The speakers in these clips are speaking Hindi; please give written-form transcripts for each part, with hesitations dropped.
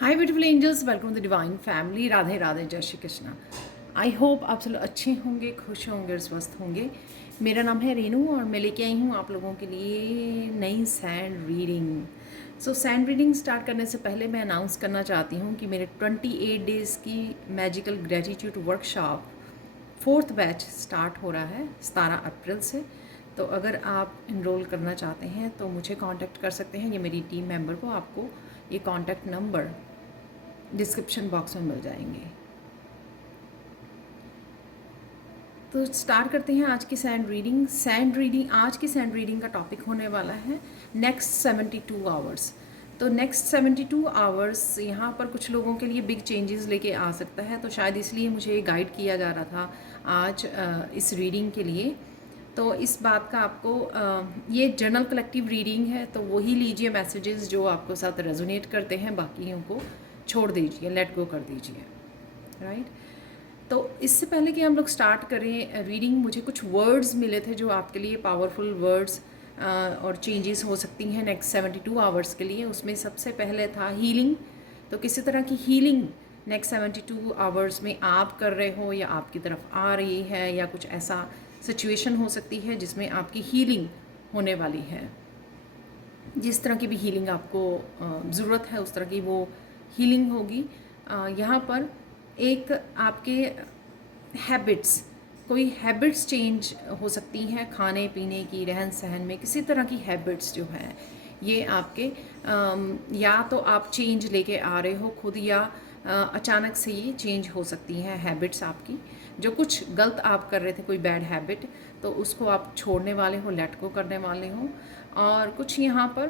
Hi beautiful angels, welcome to the divine family. Radhe Radhe, जय श्री कृष्णा। आई होप आप सब लोग अच्छे होंगे, खुश होंगे और स्वस्थ होंगे। मेरा नाम है रेनू और मैं लेके आई हूँ आप लोगों के लिए नई sand reading. Sand reading start करने से पहले मैं अनाउंस करना चाहती हूँ कि मेरे 28 डेज़ की magical gratitude workshop 4th batch start हो रहा है 17 अप्रैल से। तो अगर आप इनरोल करना चाहते हैं तो मुझे कांटेक्ट कर सकते हैं, ये मेरी टीम मेंबर को आपको ये कांटेक्ट नंबर डिस्क्रिप्शन बॉक्स में मिल जाएंगे। तो स्टार्ट करते हैं आज की सैंड रीडिंग। आज की सैंड रीडिंग का टॉपिक होने वाला है नेक्स्ट 72 आवर्स। तो नेक्स्ट 72 आवर्स यहाँ पर कुछ लोगों के लिए बिग चेंजेस लेके आ सकता है, तो शायद इसलिए मुझे गाइड किया जा रहा था आज इस रीडिंग के लिए। तो इस बात का आपको ये जनरल कलेक्टिव रीडिंग है, तो वही लीजिए मैसेजेस जो आपको साथ रेजोनेट करते हैं, बाकियों को छोड़ दीजिए, लेट गो कर दीजिए, राइट। तो इससे पहले कि हम लोग स्टार्ट करें रीडिंग, मुझे कुछ वर्ड्स मिले थे जो आपके लिए पावरफुल वर्ड्स और चेंजेस हो सकती हैं नेक्स्ट 72 आवर्स के लिए। उसमें सबसे पहले था हीलिंग। तो किसी तरह की हीलिंग नेक्स्ट 72 आवर्स में आप कर रहे हो या आपकी तरफ आ रही है, या कुछ ऐसा सिचुएशन हो सकती है जिसमें आपकी हीलिंग होने वाली है। जिस तरह की भी हीलिंग आपको ज़रूरत है उस तरह की वो हीलिंग होगी। यहाँ पर एक आपके हैबिट्स, कोई हैबिट्स चेंज हो सकती हैं, खाने पीने की, रहन सहन में किसी तरह की हैबिट्स जो हैं ये आपके या तो आप चेंज लेके आ रहे हो खुद, या अचानक से ये चेंज हो सकती हैं हैबिट्स आपकी। जो कुछ गलत आप कर रहे थे, कोई बैड हैबिट, तो उसको आप छोड़ने वाले हो, लेट गो करने वाले हो। और कुछ यहाँ पर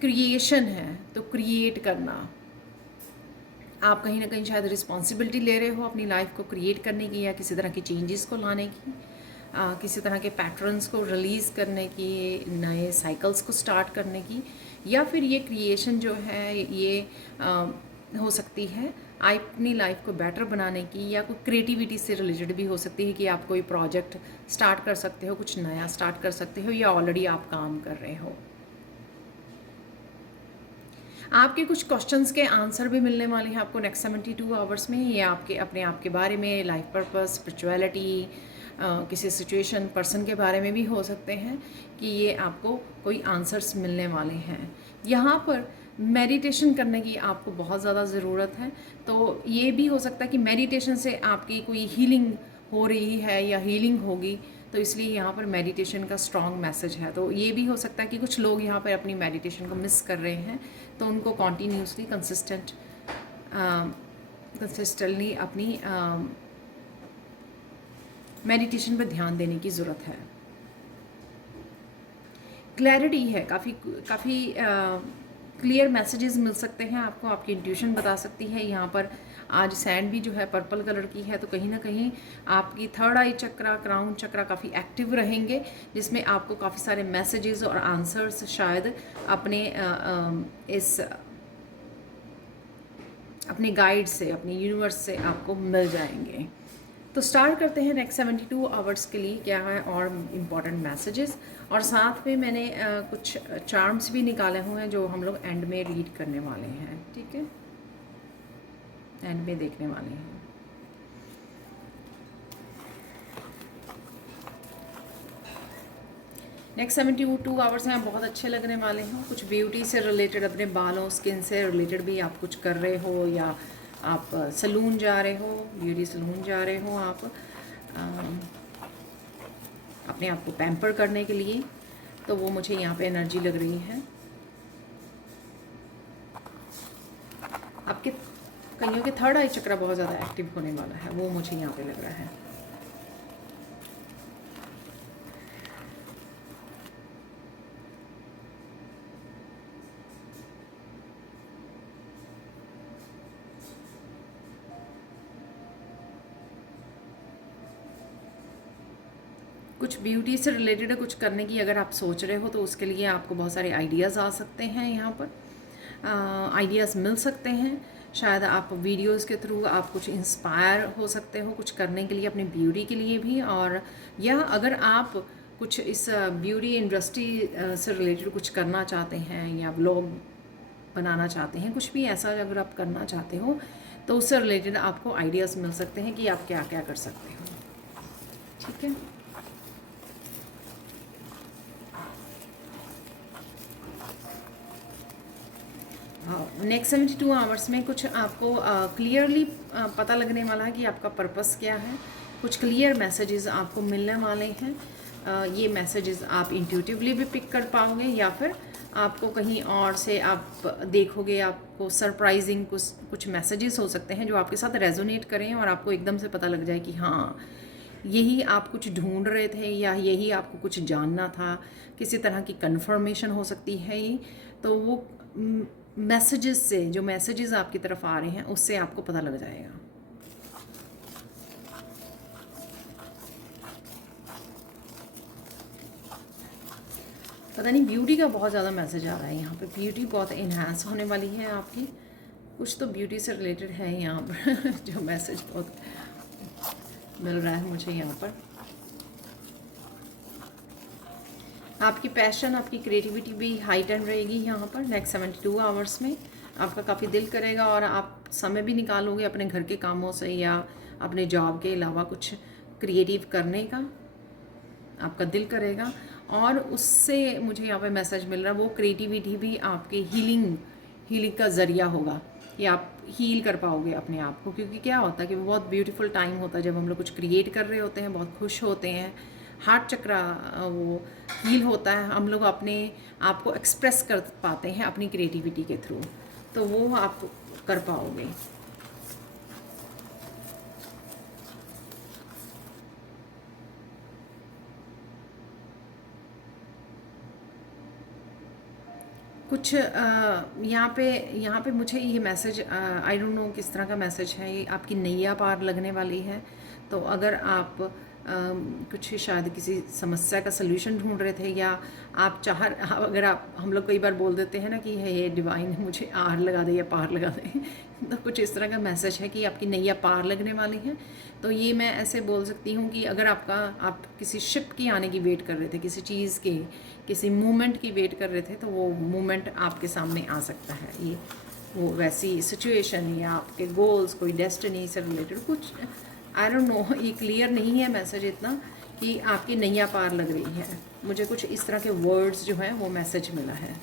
क्रिएशन है, तो क्रिएट करना, आप कहीं ना कहीं शायद रिस्पॉन्सिबिलिटी ले रहे हो अपनी लाइफ को क्रिएट करने की, या किसी तरह की चेंजेस को लाने की, किसी तरह के पैटर्न्स को रिलीज़ करने की, नए साइकिल्स को स्टार्ट करने की, या फिर ये क्रिएशन जो है ये हो सकती है अपनी लाइफ को बेटर बनाने की, या कोई क्रिएटिविटी से रिलेटेड भी हो सकती है कि आप कोई प्रोजेक्ट स्टार्ट कर सकते हो, कुछ नया स्टार्ट कर सकते हो, या ऑलरेडी आप काम कर रहे हो। आपके कुछ क्वेश्चंस के आंसर भी मिलने वाले हैं आपको नेक्स्ट 72 आवर्स में। ये आपके अपने आप के बारे में, लाइफ पर्पस, स्पिरिचुअलिटी, किसी सिचुएशन, पर्सन के बारे में भी हो सकते हैं कि ये आपको कोई आंसर्स मिलने वाले हैं। यहाँ पर मेडिटेशन करने की आपको बहुत ज़्यादा ज़रूरत है। तो ये भी हो सकता है कि मेडिटेशन से आपकी कोई हीलिंग हो रही है या हीलिंग होगी, तो इसलिए यहाँ पर मेडिटेशन का स्ट्रॉन्ग मैसेज है। तो ये भी हो सकता है कि कुछ लोग यहाँ पर अपनी मेडिटेशन को मिस कर रहे हैं, तो उनको कॉन्टीन्यूसली कंसिस्टेंटली अपनी मेडिटेशन पर ध्यान देने की ज़रूरत है। क्लैरिटी है, काफ़ी क्लियर मैसेजेस मिल सकते हैं आपको, आपकी इंट्यूशन बता सकती है। यहाँ पर आज सैंड भी जो है पर्पल कलर की है, तो कहीं ना कहीं आपकी थर्ड आई चक्रा, क्राउन चक्रा काफ़ी एक्टिव रहेंगे, जिसमें आपको काफ़ी सारे मैसेजेस और आंसर्स शायद अपने गाइड से, अपने यूनिवर्स से आपको मिल जाएंगे। तो स्टार्ट करते हैं नेक्स्ट 72 आवर्स के लिए क्या है और इम्पॉर्टेंट मैसेजेस, और साथ में मैंने कुछ चार्म्स भी निकाले हुए हैं जो हम लोग एंड में रीड करने वाले हैं, ठीक है, एंड में देखने वाले हैं। नेक्स्ट 72 आवर्स हैं बहुत अच्छे लगने वाले हैं। कुछ ब्यूटी से रिलेटेड, अपने बालों, स्किन से रिलेटेड भी आप कुछ कर रहे हो, या आप सलून जा रहे हो, ब्यूटी सलून जा रहे हो आप अपने आप को पैम्पर करने के लिए, तो वो मुझे यहाँ पे एनर्जी लग रही है। आपके कईयों के थर्ड आई चक्रा बहुत ज़्यादा एक्टिव होने वाला है, वो मुझे यहाँ पे लग रहा है। कुछ ब्यूटी से रिलेटेड कुछ करने की अगर आप सोच रहे हो, तो उसके लिए आपको बहुत सारे आइडियाज़ आ सकते हैं, यहाँ पर आइडियाज़ मिल सकते हैं। शायद आप वीडियोस के थ्रू आप कुछ इंस्पायर हो सकते हो कुछ करने के लिए, अपनी ब्यूटी के लिए भी। और या अगर आप कुछ इस ब्यूटी इंडस्ट्री से रिलेटेड कुछ करना चाहते हैं, या ब्लॉग बनाना चाहते हैं, कुछ भी ऐसा अगर आप करना चाहते हो तो उससे रिलेटेड आपको आइडियाज़ मिल सकते हैं कि आप क्या क्या कर सकते हो। ठीक है, नेक्स्ट 72 आवर्स में कुछ आपको क्लियरली पता लगने वाला है कि आपका पर्पस क्या है। कुछ क्लियर मैसेजेस आपको मिलने वाले हैं। ये मैसेजेस आप इंट्यूटिवली भी पिक कर पाओगे या फिर आपको कहीं और से आप देखोगे, आपको सरप्राइजिंग कुछ मैसेजेस हो सकते हैं जो आपके साथ रेजोनेट करें और आपको एकदम से पता लग जाए कि हाँ, यही आप कुछ ढूंढ रहे थे या यही आपको कुछ जानना था। किसी तरह की कंफर्मेशन हो सकती है ये। तो वो मैसेजेस से, जो मैसेजेस आपकी तरफ आ रहे हैं उससे आपको पता लग जाएगा। पता नहीं, ब्यूटी का बहुत ज़्यादा मैसेज आ रहा है यहाँ पे। ब्यूटी बहुत इन्हांस होने वाली है आपकी। कुछ तो ब्यूटी से रिलेटेड है यहाँ पर जो मैसेज बहुत मिल रहा है मुझे यहाँ पर। आपकी पैशन, आपकी क्रिएटिविटी भी हाइटन रहेगी यहाँ पर नेक्स्ट 72 आवर्स में। आपका काफ़ी दिल करेगा और आप समय भी निकालोगे अपने घर के कामों से या अपने जॉब के अलावा कुछ क्रिएटिव करने का आपका दिल करेगा। और उससे मुझे यहाँ पे मैसेज मिल रहा है वो क्रिएटिविटी भी आपके हीलिंग का ज़रिया होगा कि आप हील कर पाओगे अपने आप को। क्योंकि क्या होता है कि वो बहुत ब्यूटीफुल टाइम होता है जब हम लोग कुछ क्रिएट कर रहे होते हैं, बहुत खुश होते हैं, हार्ट चक्रा वो हील होता है, हम लोग अपने आप को एक्सप्रेस कर पाते हैं अपनी क्रिएटिविटी के थ्रू, तो वो आप कर पाओगे। कुछ यहाँ पे मुझे ये मैसेज, आई डोंट नो किस तरह का मैसेज है ये, आपकी नैया पार लगने वाली है। तो अगर आप कुछ शायद किसी समस्या का सलूशन ढूंढ रहे थे या अगर आप, हम लोग कई बार बोल देते हैं ना कि हे डिवाइन मुझे आर लगा दे या पार लगा दे तो कुछ इस तरह का मैसेज है कि आपकी नैया पार लगने वाली है। तो ये मैं ऐसे बोल सकती हूँ कि अगर आप किसी शिप की आने की वेट कर रहे थे, किसी चीज़ के, किसी मूवमेंट की वेट कर रहे थे, तो वो मूवमेंट आपके सामने आ सकता है। ये वो वैसी सिचुएशन या आपके गोल्स, कोई डेस्टिनी से रिलेटेड कुछ, आई डोंट नो, ये क्लियर नहीं है मैसेज इतना कि आपकी नैया पार लग रही है। मुझे कुछ इस तरह के वर्ड्स जो हैं वो मैसेज मिला है।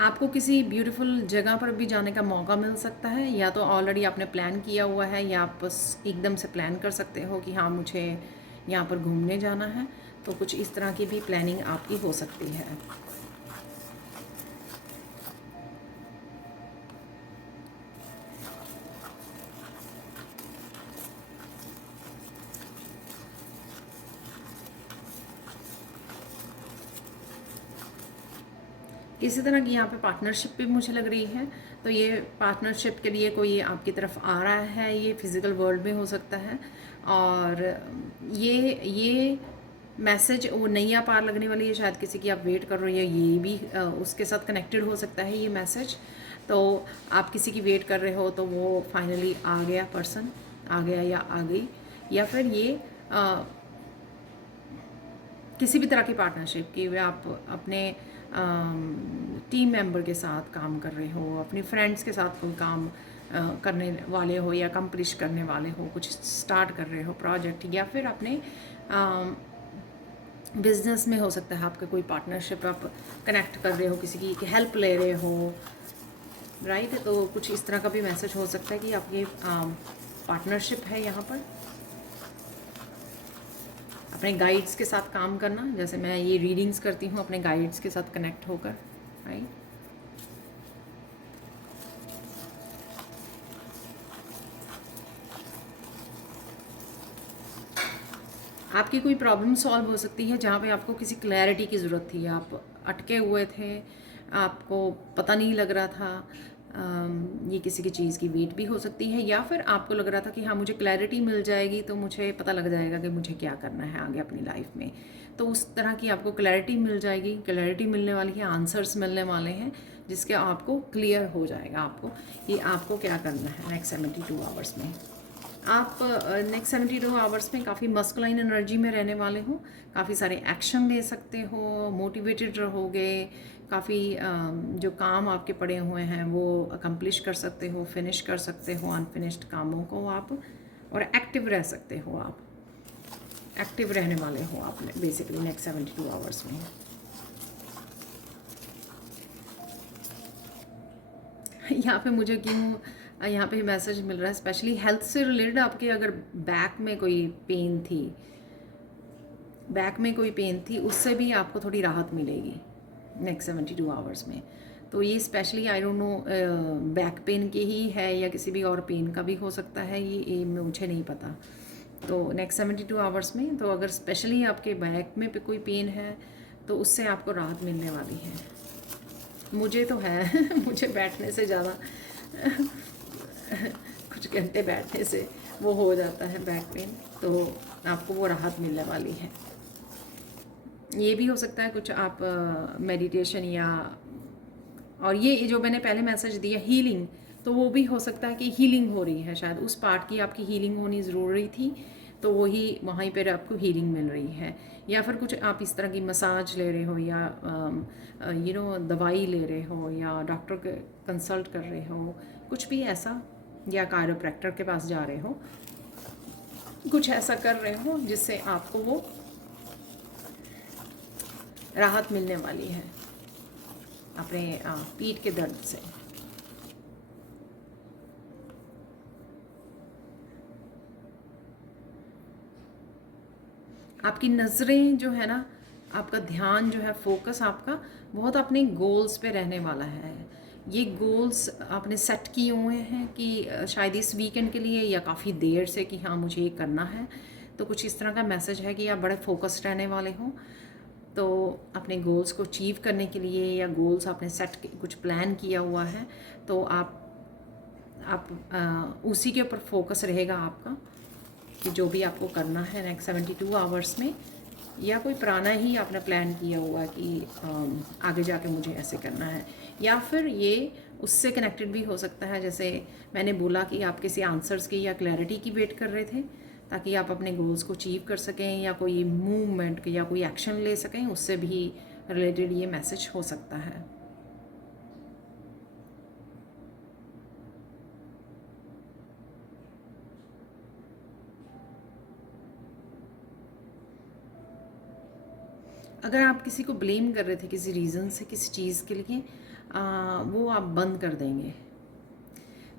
आपको किसी ब्यूटीफुल जगह पर भी जाने का मौका मिल सकता है, या तो ऑलरेडी आपने प्लान किया हुआ है या आप बस एकदम से प्लान कर सकते हो कि हाँ मुझे यहाँ पर घूमने जाना है। तो कुछ इस तरह की भी प्लानिंग आपकी हो सकती है। इसी तरह की यहाँ पे पार्टनरशिप भी मुझे लग रही है। तो ये पार्टनरशिप के लिए कोई आपकी तरफ आ रहा है, ये फिज़िकल वर्ल्ड में हो सकता है। और ये मैसेज, वो नैया पार लगने वाली है, शायद किसी की आप वेट कर रहे हो, ये भी उसके साथ कनेक्टेड हो सकता है ये मैसेज। तो आप किसी की वेट कर रहे हो तो वो फाइनली आ गया, पर्सन आ गया या आ गई, या फिर ये किसी भी तरह की पार्टनरशिप की, वे आप अपने टीम मेंबर के साथ काम कर रहे हो, अपने फ्रेंड्स के साथ कोई काम करने वाले हो या कंप्लीट करने वाले हो, कुछ स्टार्ट कर रहे हो प्रोजेक्ट, या फिर अपने बिजनेस में हो सकता है आपका कोई पार्टनरशिप, आप कनेक्ट कर रहे हो, किसी की हेल्प ले रहे हो, राइट। तो कुछ इस तरह का भी मैसेज हो सकता है कि आपकी पार्टनरशिप है यहाँ पर। अपने गाइड्स के साथ काम करना, जैसे मैं ये रीडिंग्स करती हूँ अपने गाइड्स के साथ कनेक्ट होकर, राइट। आपकी कोई प्रॉब्लम सॉल्व हो सकती है जहाँ पे आपको किसी क्लैरिटी की ज़रूरत थी, आप अटके हुए थे, आपको पता नहीं लग रहा था। ये किसी की चीज़ की वेट भी हो सकती है, या फिर आपको लग रहा था कि हाँ मुझे क्लैरिटी मिल जाएगी तो मुझे पता लग जाएगा कि मुझे क्या करना है आगे अपनी लाइफ में। तो उस तरह की आपको क्लैरिटी मिल जाएगी, क्लैरिटी मिलने वाली है, आंसर्स मिलने वाले हैं जिसके आपको क्लियर हो जाएगा आपको कि आपको क्या करना है नेक्स्ट 72 आवर्स में। आप नेक्स्ट 72 आवर्स में काफ़ी मस्कुलाइन एनर्जी में रहने वाले हो, काफ़ी सारे एक्शन ले सकते हो, मोटिवेटेड रहोगे, काफ़ी जो काम आपके पड़े हुए हैं वो अकम्प्लिश कर सकते हो, फिनिश कर सकते हो अनफिनिश्ड कामों को आप, और एक्टिव रह सकते हो आप, एक्टिव रहने वाले हो आप बेसिकली नेक्स्ट 72 आवर्स में। यहाँ पे मुझे क्यों यहाँ पे मैसेज मिल रहा है, स्पेशली हेल्थ से रिलेटेड आपके अगर बैक में कोई पेन थी, बैक में कोई पेन थी, उससे भी आपको थोड़ी राहत मिलेगी नेक्स्ट 72 आवर्स में। तो ये specially I don't know back pain के ही है या किसी भी और पेन का भी हो सकता है, ये मुझे नहीं पता। तो नेक्स्ट 72 आवर्स में तो अगर स्पेशली आपके बैक में पे कोई पेन है तो उससे आपको राहत मिलने वाली है। मुझे तो है मुझे बैठने से ज़्यादा कुछ घंटे बैठने से वो हो जाता है बैक पेन, तो आपको वो राहत मिलने वाली है। ये भी हो सकता है कुछ आप मेडिटेशन या, और ये जो मैंने पहले मैसेज दिया हीलिंग, तो वो भी हो सकता है कि हीलिंग हो रही है, शायद उस पार्ट की आपकी हीलिंग होनी ज़रूरी थी, तो वही वहीं पर आपको हीलिंग मिल रही है। या फिर कुछ आप इस तरह की मसाज ले रहे हो या दवाई ले रहे हो या डॉक्टर के कंसल्ट कर रहे हो, कुछ भी ऐसा, या कायरोप्रैक्टर के पास जा रहे हो, कुछ ऐसा कर रहे हो जिससे आपको वो राहत मिलने वाली है अपने पीठ के दर्द से। आपकी नज़रें जो है ना, आपका ध्यान जो है, फोकस आपका बहुत अपने गोल्स पे रहने वाला है। ये गोल्स आपने सेट किए हुए हैं कि शायद इस वीकेंड के लिए या काफ़ी देर से कि हाँ मुझे ये करना है, तो कुछ इस तरह का मैसेज है कि आप बड़े फोकस्ड रहने वाले हो। तो अपने गोल्स को अचीव करने के लिए या गोल्स आपने सेट कुछ प्लान किया हुआ है, तो आप उसी के ऊपर फोकस रहेगा आपका कि जो भी आपको करना है नेक्स्ट 72 आवर्स में, या कोई पुराना ही आपने प्लान किया हुआ कि आगे जाके मुझे ऐसे करना है, या फिर ये उससे कनेक्टेड भी हो सकता है, जैसे मैंने बोला कि आप किसी आंसर्स की या क्लैरिटी की वेट कर रहे थे ताकि आप अपने गोल्स को अचीव कर सकें या कोई मूवमेंट या कोई एक्शन ले सकें, उससे भी रिलेटेड ये मैसेज हो सकता है। अगर आप किसी को ब्लेम कर रहे थे किसी रीज़न से, किसी चीज़ के लिए, वो आप बंद कर देंगे।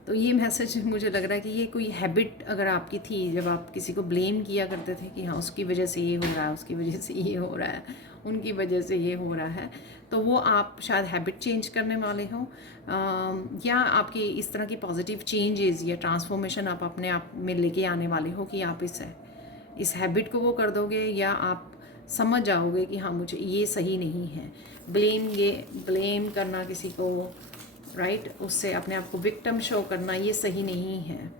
तो ये मैसेज मुझे लग रहा है कि ये कोई हैबिट अगर आपकी थी, जब आप किसी को ब्लेम किया करते थे कि हाँ उसकी वजह से ये हो रहा है, उसकी वजह से ये हो रहा है, उनकी वजह से ये हो रहा है, तो वो आप शायद हैबिट चेंज करने वाले हो, या आपके इस तरह की पॉजिटिव चेंजेस या ट्रांसफॉर्मेशन आप अपने आप में लेके आने वाले हो कि आप इस हैबिट को वो कर दोगे, या आप समझ जाओगे कि हाँ मुझे ये सही नहीं है। ब्लेम करना किसी को, राइट, उससे अपने आप को विक्टिम शो करना, ये सही नहीं है,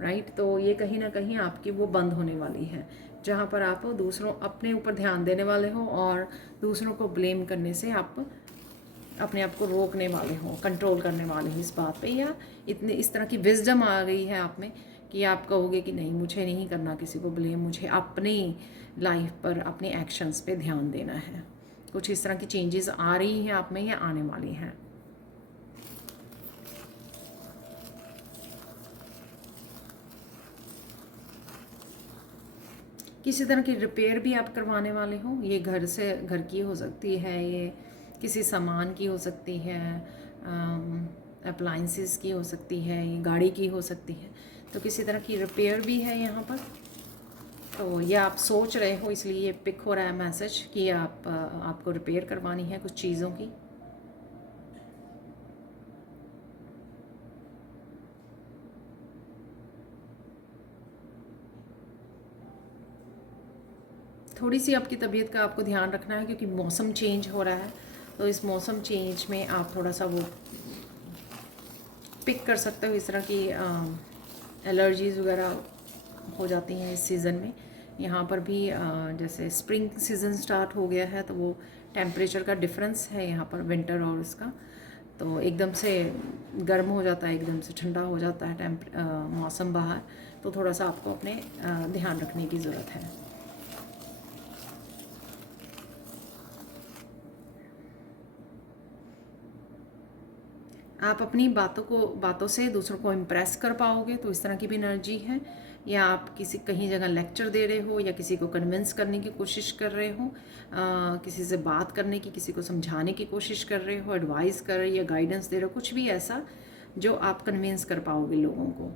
राइट। तो ये कहीं ना कहीं आपकी वो बंद होने वाली है, जहाँ पर आप दूसरों अपने ऊपर ध्यान देने वाले हो और दूसरों को ब्लेम करने से आप अपने आप को रोकने वाले हो, कंट्रोल करने वाले हो इस बात पे, या इस तरह की विजडम आ गई है आप में कि आप कहोगे कि नहीं मुझे नहीं करना किसी को ब्लेम, मुझे अपनी लाइफ पर, अपने एक्शंस पे ध्यान देना है। कुछ इस तरह की चेंजेस आ रही हैं आप में या आने वाली हैं। किसी तरह की रिपेयर भी आप करवाने वाले हो, ये घर की हो सकती है, ये किसी सामान की हो सकती है, अप्लाइंसेस की हो सकती है, ये गाड़ी की हो सकती है, तो किसी तरह की रिपेयर भी है यहाँ पर। तो ये आप सोच रहे हो, इसलिए ये पिक हो रहा है मैसेज कि आपको रिपेयर करवानी है कुछ चीज़ों की। थोड़ी सी आपकी तबीयत का आपको ध्यान रखना है क्योंकि मौसम चेंज हो रहा है, तो इस मौसम चेंज में आप थोड़ा सा वो पिक कर सकते हो, इस तरह की एलर्जीज़ वगैरह हो जाती हैं इस सीज़न में। यहाँ पर भी जैसे स्प्रिंग सीज़न स्टार्ट हो गया है, तो वो टेम्परेचर का डिफरेंस है यहाँ पर विंटर और इसका, तो एकदम से गर्म हो जाता है, एकदम से ठंडा हो जाता है मौसम बाहर, तो थोड़ा सा आपको अपने ध्यान रखने की ज़रूरत है। आप अपनी बातों से दूसरों को इम्प्रेस कर पाओगे, तो इस तरह की भी एनर्जी है। या आप किसी कहीं जगह लेक्चर दे रहे हो या किसी को कन्विंस करने की कोशिश कर रहे हो, किसी से बात करने की, किसी को समझाने की कोशिश कर रहे हो, एडवाइस कर रहे हो या गाइडेंस दे रहे हो, कुछ भी ऐसा जो आप कन्विंस कर पाओगे लोगों को,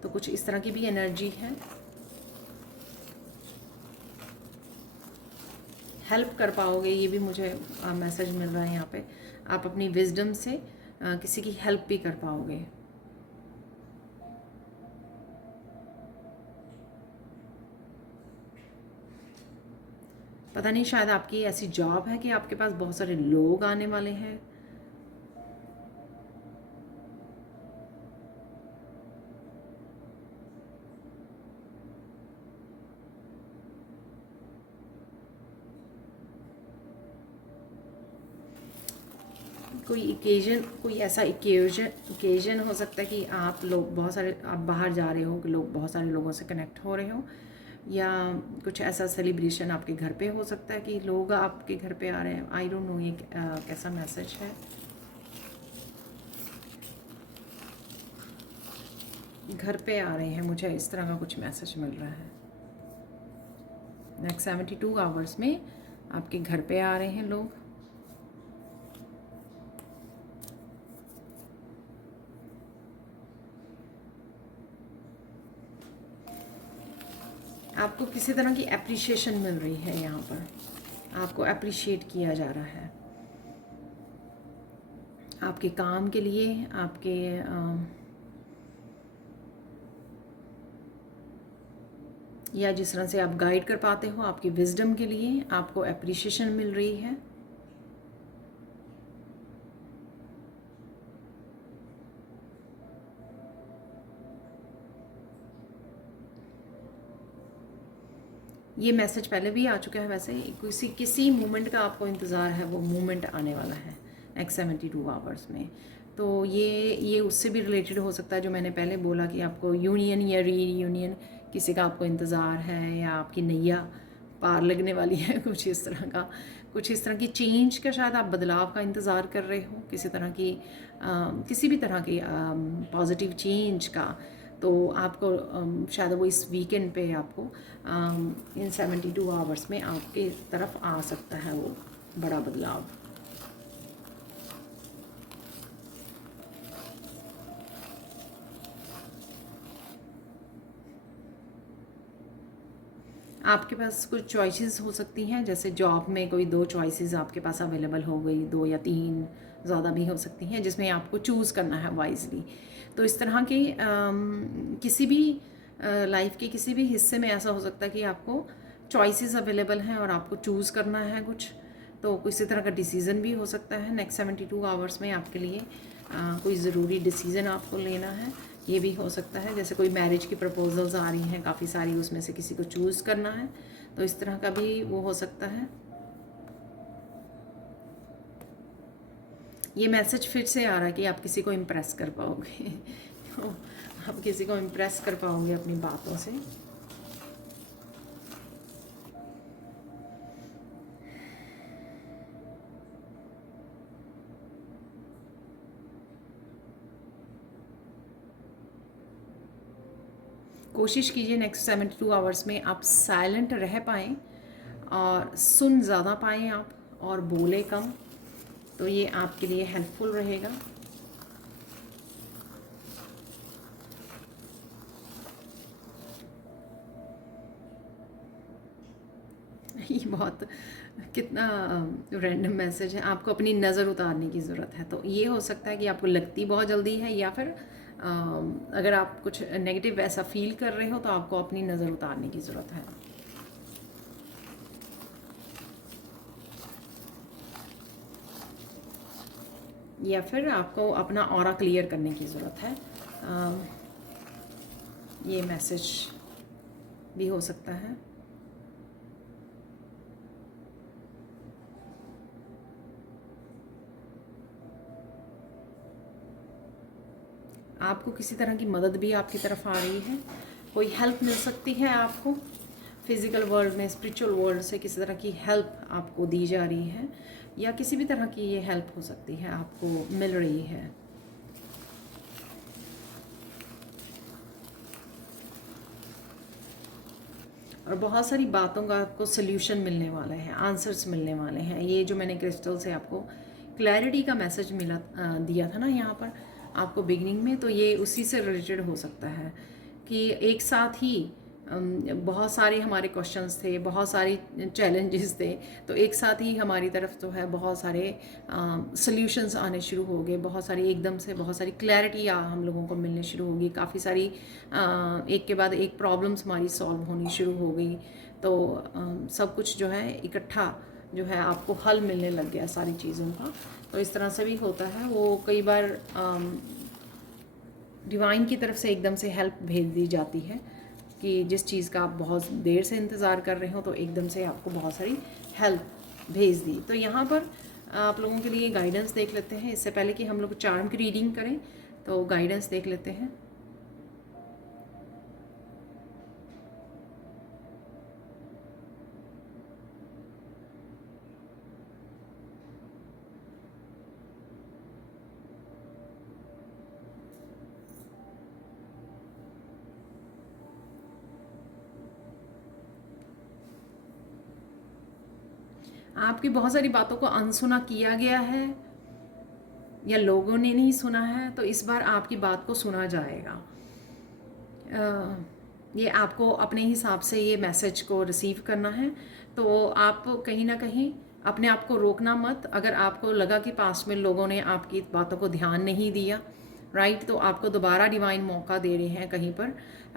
तो कुछ इस तरह की भी एनर्जी है। हेल्प कर पाओगे, ये भी मुझे मैसेज मिल रहा है यहाँ पे। आप अपनी विजडम से किसी की हेल्प भी कर पाओगे। पता नहीं, शायद आपकी ऐसी जॉब है कि आपके पास बहुत सारे लोग आने वाले हैं। कोई इकेजन, कोई ऐसा इकेजन हो सकता है कि आप लोग बहुत सारे, आप बाहर जा रहे हो कि लोग बहुत सारे लोगों से कनेक्ट हो रहे हो, या कुछ ऐसा सेलिब्रेशन आपके घर पे हो सकता है कि लोग आपके घर पे आ रहे हैं। आई डोंट नो ये कैसा मैसेज है। घर पे आ रहे हैं, मुझे इस तरह का कुछ मैसेज मिल रहा है। नेक्स्ट 72 आवर्स में आपके घर पे आ रहे हैं लोग। आपको किसी तरह की एप्रिशिएशन मिल रही है, यहाँ पर आपको अप्रिशिएट किया जा रहा है आपके काम के लिए, आपके या जिस तरह से आप गाइड कर पाते हो, आपकी विजडम के लिए आपको एप्रिशिएशन मिल रही है। ये मैसेज पहले भी आ चुका है वैसे। किसी मोमेंट का आपको इंतज़ार है, वो मोमेंट आने वाला है नेक्स्ट 72 आवर्स में। तो ये उससे भी रिलेटेड हो सकता है जो मैंने पहले बोला कि आपको यूनियन या रीयूनियन किसी का आपको इंतज़ार है, या आपकी नैया पार लगने वाली है, कुछ इस तरह की चेंज का, शायद आप बदलाव का इंतज़ार कर रहे हो, किसी भी तरह की पॉजिटिव चेंज का। तो आपको शायद वो इस वीकेंड पे आपको इन 72 आवर्स में आपके तरफ आ सकता है वो बड़ा बदलाव। आपके पास कुछ चॉइसेस हो सकती हैं, जैसे जॉब में कोई 2 चॉइसेस आपके पास अवेलेबल हो गई, 2 या 3 ज़्यादा भी हो सकती हैं, जिसमें आपको चूज़ करना है वाइजली। तो इस तरह के किसी भी लाइफ के किसी भी हिस्से में ऐसा हो सकता है कि आपको चॉइसेस अवेलेबल हैं और आपको चूज़ करना है कुछ। तो किसी तरह का डिसीज़न भी हो सकता है नेक्स्ट 72 आवर्स में आपके लिए। कोई ज़रूरी डिसीज़न आपको लेना है, ये भी हो सकता है। जैसे कोई मैरिज की प्रपोजल्स आ रही हैं काफ़ी सारी, उसमें से किसी को चूज़ करना है, तो इस तरह का भी वो हो सकता है। ये मैसेज फिर से आ रहा है कि आप किसी को इम्प्रेस कर पाओगे आप किसी को इम्प्रेस कर पाओगे अपनी बातों से। कोशिश कीजिए नेक्स्ट 72 आवर्स में आप साइलेंट रह पाएँ और सुन ज़्यादा पाएँ आप, और बोले कम, तो ये आपके लिए हेल्पफुल रहेगा। ये बहुत कितना रैंडम मैसेज है। आपको अपनी नज़र उतारने की ज़रूरत है। तो ये हो सकता है कि आपको लगती बहुत जल्दी है, या फिर अगर आप कुछ नेगेटिव ऐसा फील कर रहे हो तो आपको अपनी नज़र उतारने की ज़रूरत है। या फिर आपको अपना ऑरा क्लियर करने की ज़रूरत है। ये मैसेज भी हो सकता है। आपको किसी तरह की मदद भी आपकी तरफ आ रही है। कोई हेल्प मिल सकती है आपको फिज़िकल वर्ल्ड में, स्पिरिचुअल वर्ल्ड से किसी तरह की हेल्प आपको दी जा रही है, या किसी भी तरह की ये हेल्प हो सकती है आपको मिल रही है। और बहुत सारी बातों का आपको सोल्यूशन मिलने वाला है, आंसर्स मिलने वाले हैं। ये जो मैंने क्रिस्टल से आपको क्लैरिटी का मैसेज दिया था ना यहाँ पर आपको बिगनिंग में, तो ये उसी से रिलेटेड हो सकता है कि एक साथ ही बहुत सारे हमारे क्वेश्चंस थे, बहुत सारी चैलेंजेस थे, तो एक साथ ही हमारी तरफ जो है बहुत सारे सॉल्यूशंस आने शुरू हो गए, बहुत सारी एकदम से बहुत सारी क्लैरिटी हम लोगों को मिलने शुरू होगी, काफ़ी सारी एक के बाद एक प्रॉब्लम्स हमारी सॉल्व होनी शुरू हो गई। तो सब कुछ जो है इकट्ठा जो है आपको हल मिलने लग गया सारी चीज़ों का। तो इस तरह से भी होता है, वो कई बार डिवाइन की तरफ से एकदम से हेल्प भेज दी जाती है कि जिस चीज़ का आप बहुत देर से इंतज़ार कर रहे हो, तो एकदम से आपको बहुत सारी हेल्प भेज दी। तो यहाँ पर आप लोगों के लिए गाइडेंस देख लेते हैं। इससे पहले कि हम लोग चार्म की रीडिंग करें, तो गाइडेंस देख लेते हैं। आपकी बहुत सारी बातों को अनसुना किया गया है या लोगों ने नहीं सुना है, तो इस बार आपकी बात को सुना जाएगा। ये आपको अपने हिसाब से ये मैसेज को रिसीव करना है। तो आप कहीं ना कहीं अपने आप को रोकना मत। अगर आपको लगा कि पास्ट में लोगों ने आपकी बातों को ध्यान नहीं दिया, राइट, तो आपको दोबारा डिवाइन मौका दे रहे हैं कहीं पर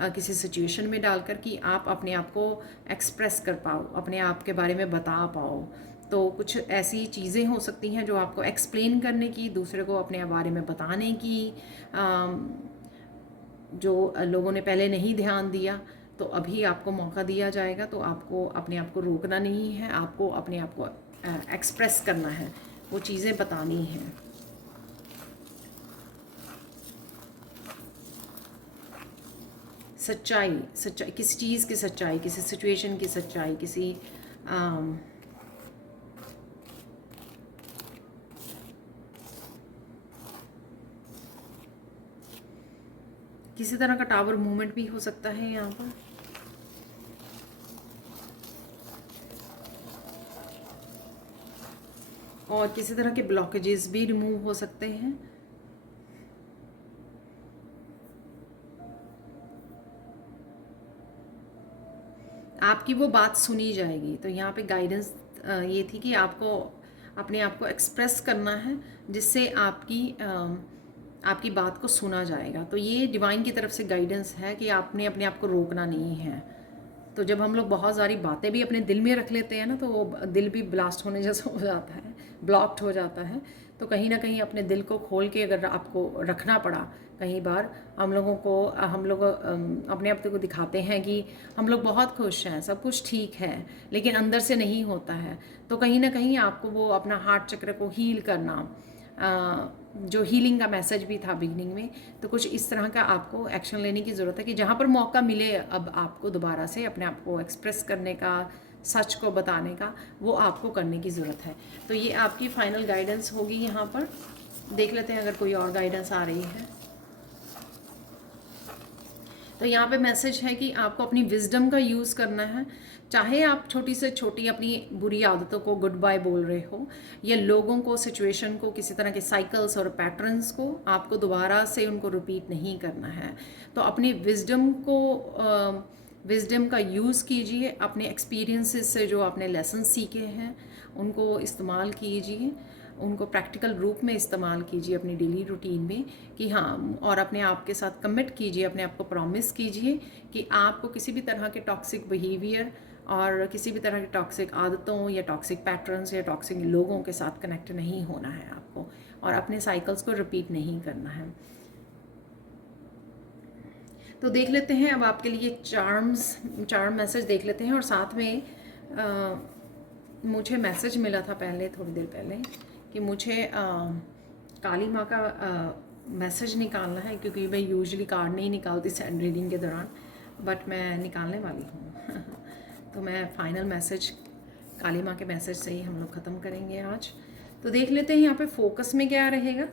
किसी सिचुएशन में डालकर कि आप अपने आप को एक्सप्रेस कर पाओ, अपने आप के बारे में बता पाओ। तो कुछ ऐसी चीज़ें हो सकती हैं जो आपको एक्सप्लेन करने की, दूसरे को अपने बारे में बताने की, जो लोगों ने पहले नहीं ध्यान दिया, तो अभी आपको मौका दिया जाएगा। तो आपको अपने आप को रोकना नहीं है, आपको अपने आप को एक्सप्रेस करना है, वो चीज़ें बतानी हैं। सच्चाई, सच्चाई, किसी चीज़ की सच्चाई, किसी सिचुएशन की सच्चाई, किसी तरह का टावर मूवमेंट भी हो सकता है यहाँ पर। और किसी तरह के ब्लॉकेजेस भी रिमूव हो सकते हैं। आपकी वो बात सुनी जाएगी। तो यहाँ पे गाइडेंस ये थी कि आपको अपने आप को एक्सप्रेस करना है, जिससे आपकी बात को सुना जाएगा। तो ये डिवाइन की तरफ से गाइडेंस है कि आपने अपने आप को रोकना नहीं है। तो जब हम लोग बहुत सारी बातें भी अपने दिल में रख लेते हैं ना, तो वो दिल भी ब्लास्ट होने जैसा हो जाता है, ब्लॉक्ड हो जाता है। तो कहीं ना कहीं अपने दिल को खोल के अगर आपको रखना पड़ा, कई बार हम लोग अपने आप को दिखाते हैं कि हम लोग बहुत खुश हैं, सब कुछ ठीक है, लेकिन अंदर से नहीं होता है। तो कहीं ना कहीं आपको वो अपना हार्ट चक्र को हील करना, जो हीलिंग का मैसेज भी था बिगनिंग में, तो कुछ इस तरह का आपको एक्शन लेने की ज़रूरत है कि जहाँ पर मौका मिले अब आपको दोबारा से अपने आप को एक्सप्रेस करने का, सच को बताने का, वो आपको करने की ज़रूरत है। तो ये आपकी फाइनल गाइडेंस होगी। यहाँ पर देख लेते हैं अगर कोई और गाइडेंस आ रही है। तो यहाँ पे मैसेज है कि आपको अपनी विजडम का यूज़ करना है। चाहे आप छोटी से छोटी अपनी बुरी आदतों को गुड बाय बोल रहे हो, या लोगों को, सिचुएशन को, किसी तरह के साइकिल्स और पैटर्न्स को आपको दोबारा से उनको रिपीट नहीं करना है। तो अपनी विजडम का यूज़ कीजिए। अपने एक्सपीरियंसेस से जो आपने लेसन सीखे हैं उनको इस्तेमाल कीजिए, उनको प्रैक्टिकल रूप में इस्तेमाल कीजिए अपनी डेली रूटीन में कि हाँ, और अपने आप के साथ कमिट कीजिए, अपने आप को प्रॉमिस कीजिए कि आपको किसी भी तरह के टॉक्सिक बिहेवियर और किसी भी तरह की टॉक्सिक आदतों या टॉक्सिक पैटर्न्स या टॉक्सिक लोगों के साथ कनेक्ट नहीं होना है आपको, और अपने साइकिल्स को रिपीट नहीं करना है। तो देख लेते हैं अब आपके लिए चार्म मैसेज देख लेते हैं। और साथ में मुझे मैसेज मिला था पहले, थोड़ी देर पहले, कि मुझे काली माँ का मैसेज निकालना है, क्योंकि मैं यूजुअली कार्ड नहीं निकालती सैंड रीडिंग के दौरान, बट मैं निकालने वाली हूँ तो मैं फाइनल मैसेज काली माँ के मैसेज से ही हम लोग ख़त्म करेंगे आज। तो देख लेते हैं यहाँ पे फोकस में क्या रहेगा।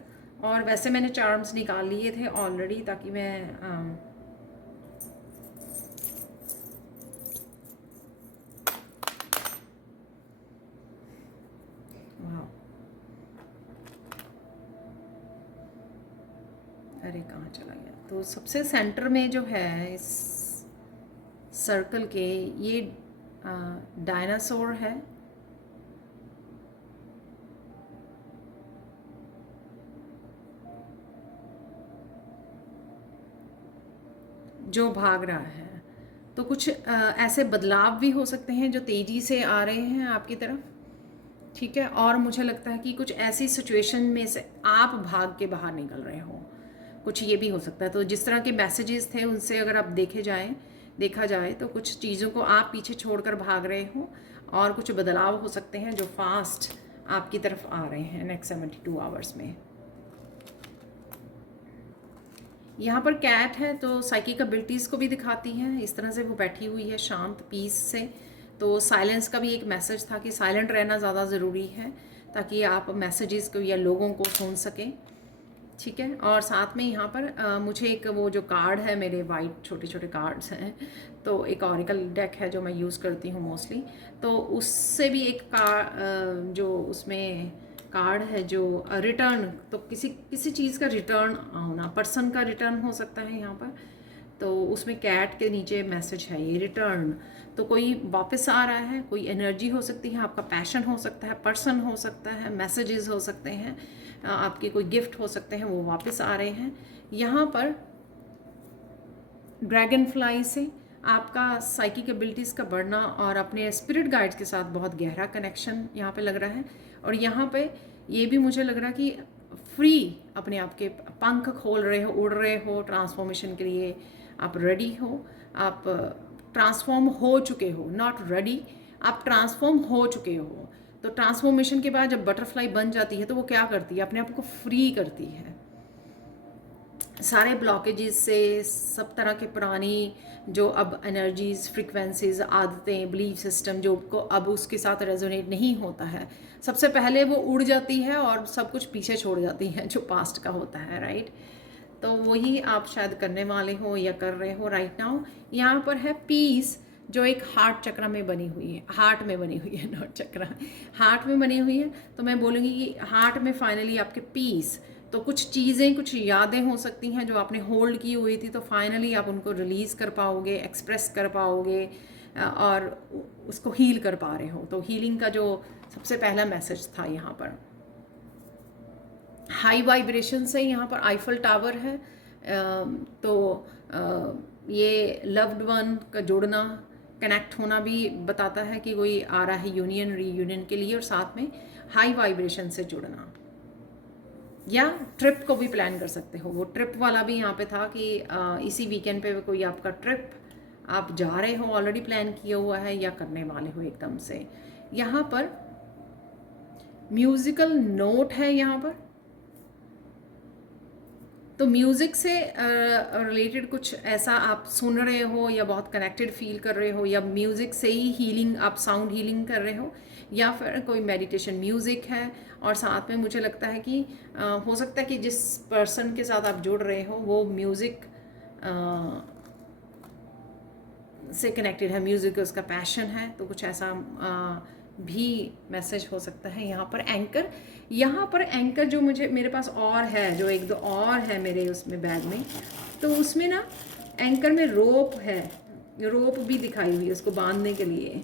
और वैसे मैंने चार्म्स निकाल लिए थे ऑलरेडी, ताकि मैं अरे कहाँ चला गया। तो सबसे सेंटर में जो है इस सर्कल के, ये डायनासोर है। जो भाग रहा है। तो कुछ ऐसे बदलाव भी हो सकते हैं जो तेज़ी से आ रहे हैं आपकी तरफ, ठीक है। और मुझे लगता है कि कुछ ऐसी सिचुएशन में से आप भाग के बाहर निकल रहे हो, कुछ ये भी हो सकता है। तो जिस तरह के मैसेजेस थे उनसे अगर आप देखा जाए तो कुछ चीज़ों को आप पीछे छोड़कर भाग रहे हो, और कुछ बदलाव हो सकते हैं जो फास्ट आपकी तरफ आ रहे हैं नेक्स्ट 72 आवर्स में। यहाँ पर कैट है तो साइकिक एबिलिटीज़ को भी दिखाती है। इस तरह से वो बैठी हुई है शांत पीस से। तो साइलेंस का भी एक मैसेज था कि साइलेंट रहना ज़्यादा ज़रूरी है, ताकि आप मैसेजेस को या लोगों को सुन सकें, ठीक है। और साथ में यहाँ पर मुझे एक वो जो कार्ड है, मेरे वाइट छोटे छोटे कार्ड्स हैं, तो एक ऑरिकल डेक है जो मैं यूज़ करती हूँ मोस्टली। तो उससे भी एक जो उसमें कार्ड है जो रिटर्न, तो किसी चीज़ का रिटर्न होना, पर्सन का रिटर्न हो सकता है यहाँ पर। तो उसमें कैट के नीचे मैसेज है ये रिटर्न। तो कोई वापस आ रहा है, कोई एनर्जी हो सकती है, आपका पैशन हो सकता है, पर्सन हो सकता है, मैसेजेस हो सकते हैं, आपके कोई गिफ्ट हो सकते हैं, वो वापस आ रहे हैं। यहाँ पर ड्रैगन फ्लाई से आपका साइकिक एबिलिटीज़ का बढ़ना और अपने स्पिरिट गाइड्स के साथ बहुत गहरा कनेक्शन यहाँ पे लग रहा है। और यहाँ पे ये भी मुझे लग रहा कि फ्री अपने आप के पंख खोल रहे हो, उड़ रहे हो, ट्रांसफॉर्मेशन के लिए आप रेडी हो, आप ट्रांसफॉर्म हो चुके हो, नॉट रेडी, आप ट्रांसफॉर्म हो चुके हो। तो ट्रांसफॉर्मेशन के बाद जब बटरफ्लाई बन जाती है तो वो क्या करती है, अपने आप को फ्री करती है सारे ब्लॉकेजेस से, सब तरह के पुरानी जो अब एनर्जीज, फ्रिक्वेंसीज, आदतें, बिलीफ सिस्टम जो को अब उसके साथ रेजोनेट नहीं होता है, सबसे पहले वो उड़ जाती है और सब कुछ पीछे छोड़ जाती है जो पास्ट का होता है, राइट। तो वही आप शायद करने वाले हो या कर रहे हो राइट नाउ। यहाँ पर है पीस, जो एक हार्ट चक्र में बनी हुई है, हार्ट में बनी हुई है, नॉट चक्र, हार्ट में बनी हुई है। तो मैं बोलूँगी कि हार्ट में फाइनली आपके पीस, तो कुछ चीज़ें, कुछ यादें हो सकती हैं जो आपने होल्ड की हुई थी, तो फाइनली आप उनको रिलीज़ कर पाओगे, एक्सप्रेस कर पाओगे और उसको हील कर पा रहे हो। तो हीलिंग का जो सबसे पहला मैसेज था यहाँ पर हाई वाइब्रेशन से, यहाँ पर आईफल टावर है। तो ये लव्ड वन का जुड़ना, कनेक्ट होना भी बताता है कि कोई आ रहा है यूनियन, रीयूनियन के लिए, और साथ में हाई वाइब्रेशन से जुड़ना। या ट्रिप को भी प्लान कर सकते हो, वो ट्रिप वाला भी यहाँ पे था कि इसी वीकेंड पे कोई आपका ट्रिप आप जा रहे हो, ऑलरेडी प्लान किया हुआ है या करने वाले हो एकदम से। यहाँ पर म्यूज़िकल नोट है यहाँ पर, तो म्यूज़िक से रिलेटेड कुछ ऐसा आप सुन रहे हो या बहुत कनेक्टेड फील कर रहे हो, या म्यूज़िक से ही हीलिंग, आप साउंड हीलिंग कर रहे हो, या फिर कोई मेडिटेशन म्यूज़िक है। और साथ में मुझे लगता है कि हो सकता है कि जिस पर्सन के साथ आप जुड़ रहे हो वो म्यूज़िक से कनेक्टेड है, म्यूज़िक उसका पैशन है, तो कुछ ऐसा भी मैसेज हो सकता है। यहाँ पर एंकर जो मेरे पास और है, जो एक दो और है मेरे उसमें बैग में, तो उसमें ना एंकर में रोप है, रोप भी दिखाई हुई है उसको बांधने के लिए,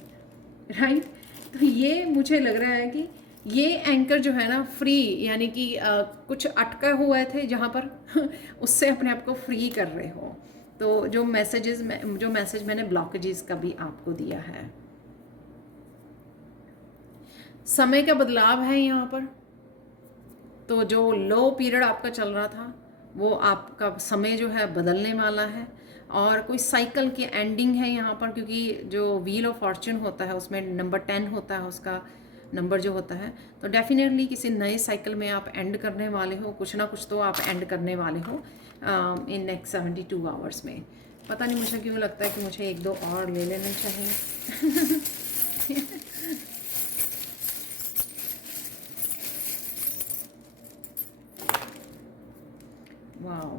राइट। तो ये मुझे लग रहा है कि ये एंकर जो है ना फ्री, यानी कि कुछ अटका हुए थे जहाँ पर उससे अपने आप को फ्री कर रहे हो। तो जो मैसेज मैंने ब्लॉकेजेस का भी आपको दिया है। समय का बदलाव है यहाँ पर, तो जो लो पीरियड आपका चल रहा था वो आपका समय जो है बदलने वाला है, और कोई साइकिल की एंडिंग है यहाँ पर, क्योंकि जो व्हील ऑफ फॉर्च्यून होता है उसमें नंबर 10 होता है, उसका नंबर जो होता है। तो डेफिनेटली किसी नए साइकिल में आप एंड करने वाले हो, कुछ ना कुछ तो आप एंड करने वाले हो इन नेक्स्ट 72 आवर्स में। पता नहीं मुझे क्यों लगता है कि मुझे एक दो और ले लेने चाहिए। वाओ।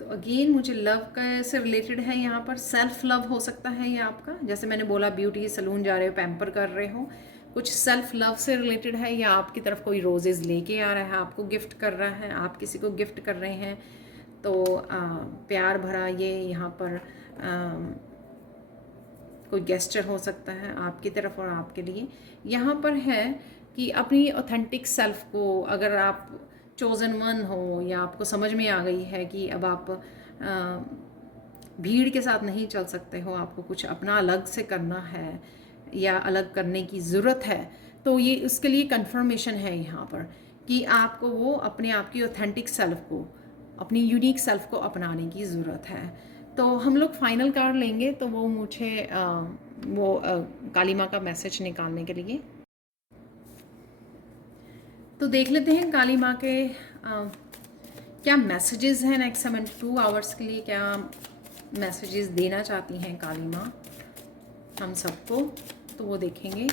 तो अगेन मुझे लव का से रिलेटेड है, यहाँ पर सेल्फ लव हो सकता है ये आपका, जैसे मैंने बोला ब्यूटी सलून जा रहे हो, पैम्पर कर रहे हो, कुछ सेल्फ लव से रिलेटेड है, या आपकी तरफ कोई रोजेज़ लेके आ रहा है, आपको गिफ्ट कर रहा है, आप किसी को गिफ्ट कर रहे हैं। तो प्यार भरा ये यहाँ पर कोई गेस्चर हो सकता है आपकी तरफ और आपके लिए। यहाँ पर है कि अपनी ऑथेंटिक सेल्फ को, अगर आप चोज़न वन हो या आपको समझ में आ गई है कि अब आप भीड़ के साथ नहीं चल सकते हो, आपको कुछ अपना अलग से करना है या अलग करने की ज़रूरत है, तो ये उसके लिए कंफर्मेशन है यहाँ पर कि आपको वो अपने आप की ऑथेंटिक सेल्फ को, अपनी यूनिक सेल्फ को अपनाने की ज़रूरत है। तो हम लोग फाइनल कार्ड लेंगे, तो वो मुझे काली माँ का मैसेज निकालने के लिए, तो देख लेते हैं काली माँ के क्या मैसेजेस हैं नेक्स्ट 72 आवर्स के लिए, क्या मैसेजेस देना चाहती हैं काली माँ हम सबको, तो वो देखेंगे।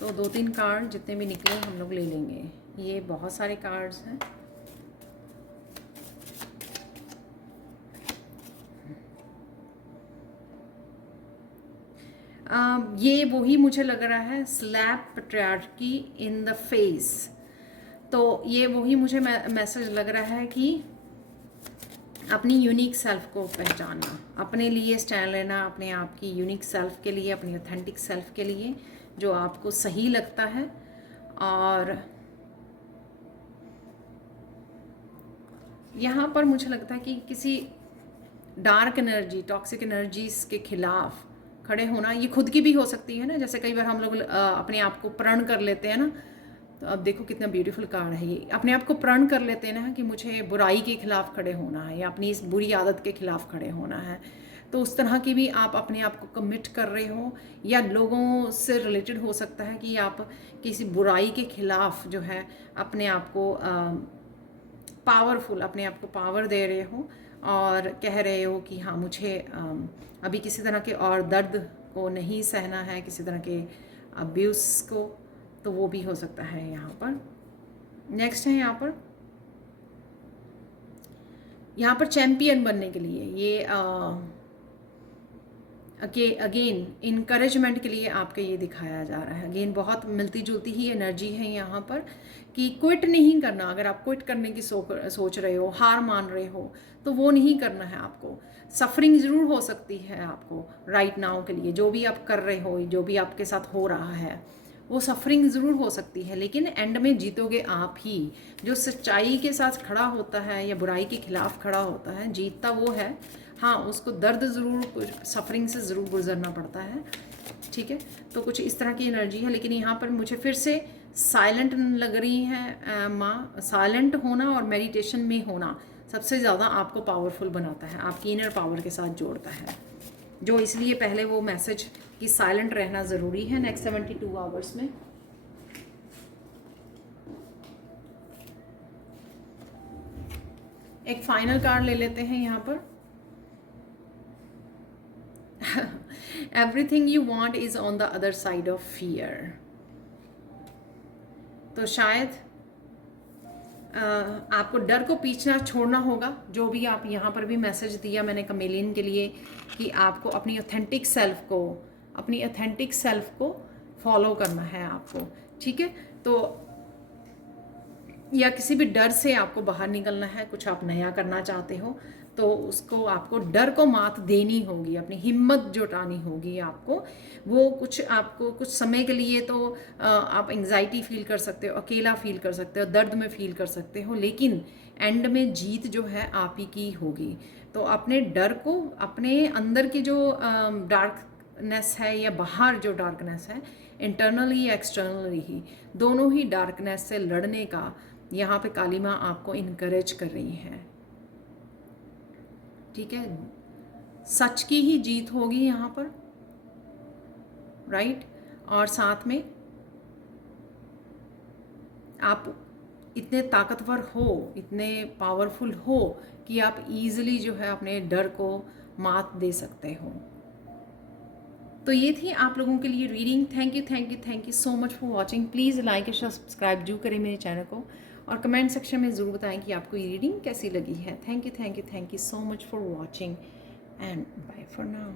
तो 2-3 कार्ड जितने भी निकले हम लोग ले लेंगे, ये बहुत सारे कार्ड्स हैं। ये वही मुझे लग रहा है, slap patriarchy in the face. तो ये वही मुझे मैसेज लग रहा है कि अपनी यूनिक सेल्फ को पहचानना, अपने लिए स्टैंड लेना, अपने आप की यूनिक सेल्फ के लिए, अपनी ऑथेंटिक सेल्फ के लिए, जो आपको सही लगता है। और यहाँ पर मुझे लगता है कि किसी डार्क एनर्जी, टॉक्सिक एनर्जीज के खिलाफ खड़े होना, ये खुद की भी हो सकती है ना, जैसे कई बार हम लोग अपने आप को प्रण कर लेते हैं ना, तो अब देखो कितना ब्यूटीफुल कार्ड है ये, अपने आप को प्रण कर लेते हैं ना कि मुझे बुराई के खिलाफ खड़े होना है या अपनी इस बुरी आदत के खिलाफ खड़े होना है। तो उस तरह की भी आप अपने आप को कमिट कर रहे हो, या लोगों से रिलेटेड हो सकता है कि आप किसी बुराई के खिलाफ जो है अपने आप को पावरफुल, अपने आप को पावर दे रहे हो और कह रहे हो कि हाँ मुझे अभी किसी तरह के और दर्द को नहीं सहना है, किसी तरह के अब्यूज़ को, तो वो भी हो सकता है यहाँ पर। नेक्स्ट है यहाँ पर चैम्पियन बनने के लिए, ये अगेन इनकरेजमेंट के लिए आपके ये दिखाया जा रहा है। अगेन बहुत मिलती जुलती ही एनर्जी है यहाँ पर कि क्विट नहीं करना। अगर आप क्विट करने की सोच रहे हो, हार मान रहे हो, तो वो नहीं करना है आपको। सफरिंग ज़रूर हो सकती है आपको राइट नाउ के लिए, जो भी आप कर रहे हो, जो भी आपके साथ हो रहा है, वो सफरिंग ज़रूर हो सकती है, लेकिन एंड में जीतोगे आप ही। जो सच्चाई के साथ खड़ा होता है या बुराई के खिलाफ खड़ा होता है, जीतता वो है। हाँ, उसको दर्द ज़रूर, सफरिंग से ज़रूर गुजरना पड़ता है, ठीक है। तो कुछ इस तरह की एनर्जी है, लेकिन यहाँ पर मुझे फिर से साइलेंट लग रही है माँ। साइलेंट होना और मेडिटेशन में होना सबसे ज़्यादा आपको पावरफुल बनाता है, आपकी इनर पावर के साथ जोड़ता है, जो इसलिए पहले वो मैसेज कि साइलेंट रहना ज़रूरी है नेक्स्ट 72 आवर्स में। एक फाइनल कार्ड ले लेते हैं यहाँ पर। Everything you want is on the other side of fear. तो शायद आपको डर को पीछे छोड़ना होगा। जो भी आप यहाँ पर भी मैसेज दिया मैंने कमेलियन के लिए कि आपको अपनी ऑथेंटिक सेल्फ को फॉलो करना है आपको, ठीक है। तो या किसी भी डर से आपको बाहर निकलना है, कुछ आप नया करना चाहते हो, तो उसको आपको डर को मात देनी होगी, अपनी हिम्मत जुटानी होगी आपको। वो आपको कुछ समय के लिए तो आप एंग्जाइटी फील कर सकते हो, अकेला फील कर सकते हो, दर्द में फील कर सकते हो, लेकिन एंड में जीत जो है आप ही की होगी। तो अपने डर को, अपने अंदर की जो डार्कनेस है या बाहर जो डार्कनेस है, इंटरनली या एक्सटर्नली ही, दोनों ही डार्कनेस से लड़ने का यहाँ पे काली माँ आपको इनकरेज कर रही है, ठीक है। सच की ही जीत होगी यहाँ पर, राइट। और साथ में आप इतने ताकतवर हो, इतने पावरफुल हो कि आप इजीली जो है अपने डर को मात दे सकते हो। तो ये थी आप लोगों के लिए reading. Thank you so much for watching. Please like और सब्सक्राइब जरूर करें मेरे चैनल को, और कमेंट सेक्शन में ज़रूर बताएं कि आपको ये रीडिंग कैसी लगी है। Thank you so much for watching and bye for now.